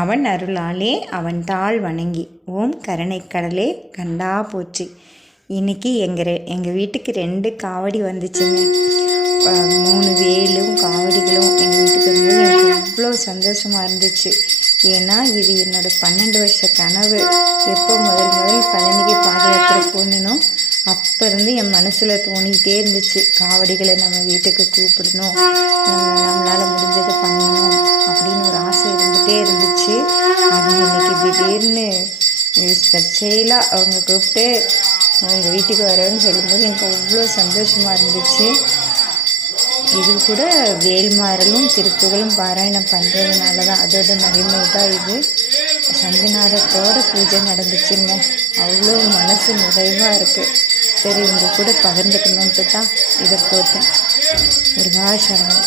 அவன் அருளாலே அவன் தாள் வணங்கி ஓம் கருணை கடலே கண்டா போச்சு. இன்றைக்கி எங்கள் வீட்டுக்கு 2 காவடி வந்துச்சுங்க. 3 வேலும் காவடிகளும் எங்கள் வீட்டுக்கு வரும்போது எனக்கு அவ்வளோ சந்தோஷமாக இருந்துச்சு. ஏன்னா இது என்னோடய 12 வருஷ கனவு. எப்போ முதல் பழனிக்கு பாத யாத்திரை போகணும் அப்போ இருந்து என் மனசில் தோணிகிட்டே இருந்துச்சு, காவடிகளை நம்ம வீட்டுக்கு கூப்பிடணும், நம்மளால் முடிஞ்சதை பண்ணணும் அப்படின்னு ஒரு ஆசை இருந்துகிட்டே இருந்துச்சு. அது இன்றைக்கி திடீர்னு தற்செயலாக அவங்க கூப்பிட்டு அவங்க வீட்டுக்கு வரேன்னு சொல்லும்போது எனக்கு அவ்வளோ சந்தோஷமாக இருந்துச்சு. இது கூட வேல்மாறலும் திருப்புகளும் பாராயணம் பண்ணுறதுனால தான், அதோட மகிமை தான் இது. சங்குநாதத்தோட பூஜை நடந்துச்சுங்க. அவ்வளோ மனசு நிறைவாக இருக்குது. சரி, உங்கள் கூட பகிர்ந்துக்கணுன்ட்டு தான் இதை போட்டேன். முருகா சரணம்.